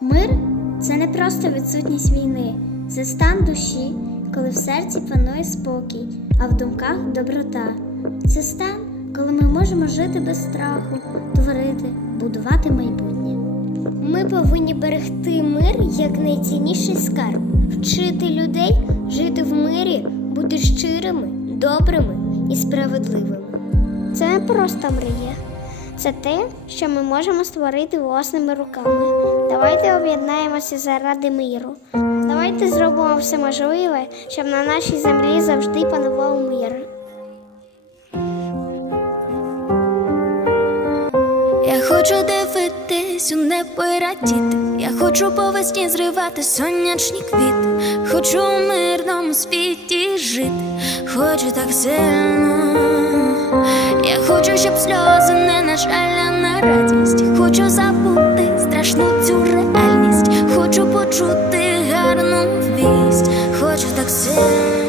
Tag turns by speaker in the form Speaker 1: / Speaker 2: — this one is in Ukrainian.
Speaker 1: Мир це не просто відсутність війни, це стан душі, коли в серці панує спокій, а в думках доброта. Це стан, коли ми можемо жити без страху, творити, будувати майбутнє. Ми повинні берегти мир як найцінніший скарб, вчити людей жити в мирі, бути щирими, добрими і справедливими. Це не просто мрія. Це те, що ми можемо створити власними руками. Давайте об'єднаємося заради миру. Давайте зробимо все можливе, щоб на нашій землі завжди панував мир.
Speaker 2: Я хочу дивитись у небо і радіти. Я хочу по весні зривати сонячні квіти. Хочу у мирному світі жити. Хочу так сильно. Я хочу, щоб сльози не на жаль, а на радість. Хочу забути гарну вість. Хочу так сильно.